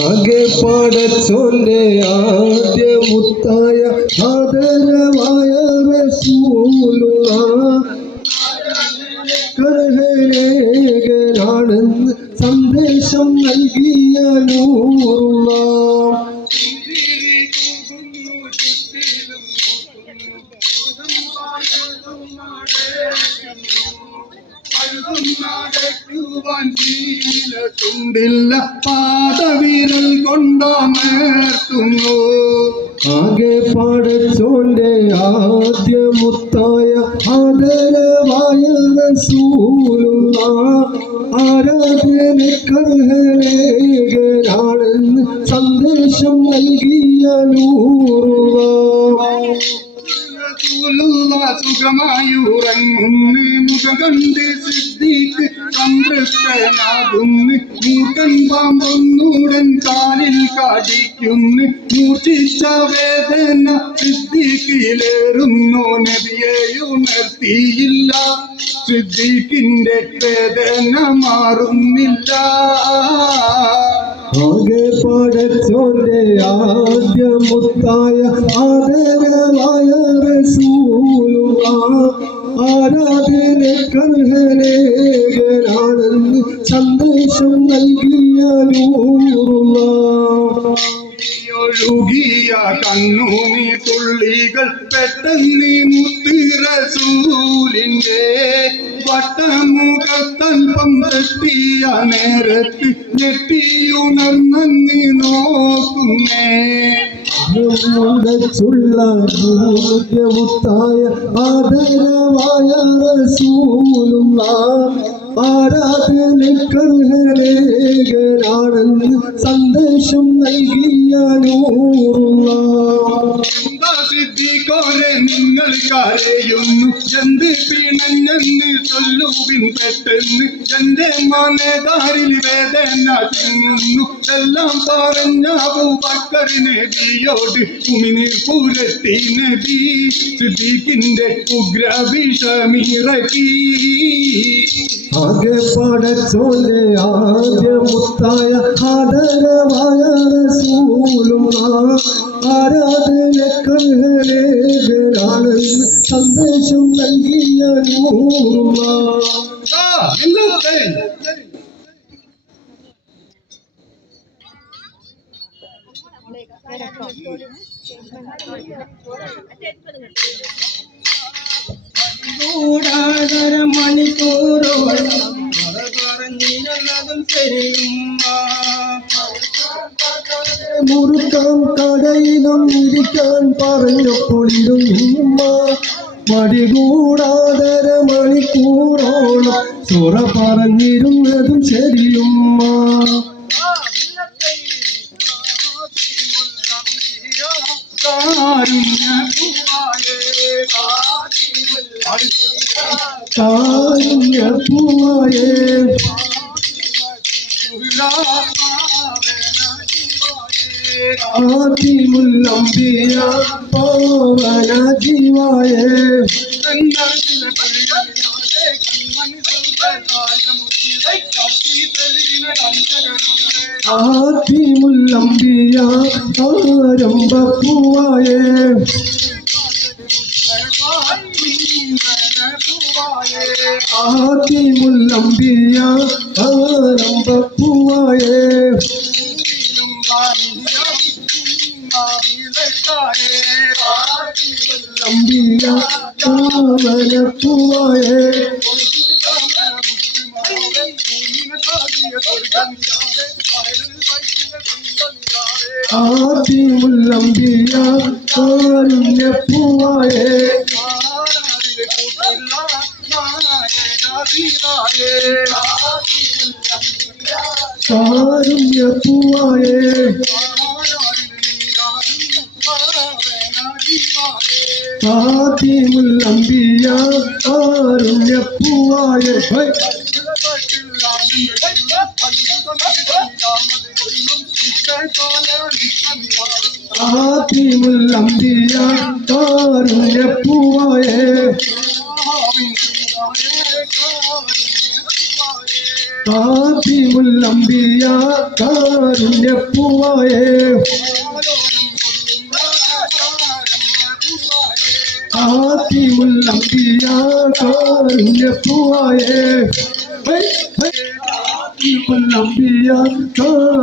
ആകെ പടച്ചോന്റെ ആദ്യ മുത്തായ ആദരവായ കർഹരേഖനാണെന്ന് സന്ദേശം നൽകിയ നൂറുള്ള ില്ല പാദവിരൽ കൊണ്ടമർത്തുന്നു ആകെ പാടച്ചോന്റെ ആദ്യ റസൂലുള്ള ആരാധന കർഹരേഖനാണെന്ന് സന്ദേശം നൽകിയ നൂറുള്ള റസൂലുള്ള സുഖമായുറങ്ങുന്നു മുഖം കണ്ട് സിദ്ദീഖ് സംതൃപ്തനാകുന്നു മൂട്ടൻ പാമ്പൊന്നൂടൻ കാലിൽ കാടിക്കുന്നു മൂർച്ഛിച്ച വേദന സിദ്ധിക്കിലേറുന്നു. നബിയെ ഉണർത്തിയില്ല. സിദ്ധിക്കിന്റെ വേദന മാറുന്നില്ല. ആകെ പടച്ചോന്റെ ആദ്യ മുത്തായ ആദരവായ റസൂലുള്ള. ആരാധന കർഹലേഖനാണെന്ന് സന്ദേശം നൽകിയ നൂറുള്ള ഒഴുകിയ കണ്ണൂനി തുള്ളികൾ പെട്ടെന്ന് മുത്തിറസൂലിന്റെ വട്ടമുഖത്തൽപ്പം തെറ്റിയ നേരത്തിൽ ഞെട്ടിയുണർന്നി നോക്കുന്നേ ചുള്ള മുത്തായ ആദരവായ റസൂലുള്ള. ആരാധന കർഹലേഖനാണെന്ന് സന്ദേശം നൽകിയ സിദ്ധിക്കോലെ നിങ്ങൾ കരയുന്നു എന്ത് പിണഞ്ഞെന്ന് ചൊല്ലുവിൻ പെട്ടെന്ന് എന്റെ മനതാരിൽ വേദന തിങ്ങുന്നു എല്ലാം പറഞ്ഞു ബക്കർ ബിയോട് ഉമിനീർ പുരട്ടി നബി സിദ്ദീഖിന്റെ ഉഗ്രവിഷമിറക്കി. ആകെ ആദ്യ മുത്തായ ആദരവായ റസൂലുള്ള. ആരാധന കർഹലേഖനാണെന്ന് സന്ദേശം നൽകിയ നൂറുള്ള ആ, എല്ലാവരും കൂടാതര മണിക്കൂറോളം മുറുക്കാം കടയിലും ഇരിക്കാൻ പറഞ്ഞപ്പോളിലും ഉമ്മ മടികൂടാതര മണിക്കൂറോളം ചൊറ പറഞ്ഞിരുന്നതും ശരിയുമ്മ. കാരുണ്യപ്പൂവായേ ആദിമുല്ലംബിയ പാവന ജീവായേ ആദിമുല്ലംബിയ ആരംഭപ്പൂവായേ ആദിമുല്ലംബിയ ஆக்கி முல்லம்பியா ஆரம்ப பூவாயே அம்பியா பூவாயே കാത്തിമുൽ അംബിയ കാരുണ്യപ്പൂവായ ഹൈ. കാത്തിമുൽ അംബിയ കാരുണ്യപ്പൂവായ കാത്തിമുൽ അംബിയ കാരുണ്യപ്പൂവായ കാത്തിമുൽ അംബിയ കാരുണ്യപ്പൂവായ ഹൈ, ഹൈ. കാത്തിമുൽ അംബിയ കാരുണ്യ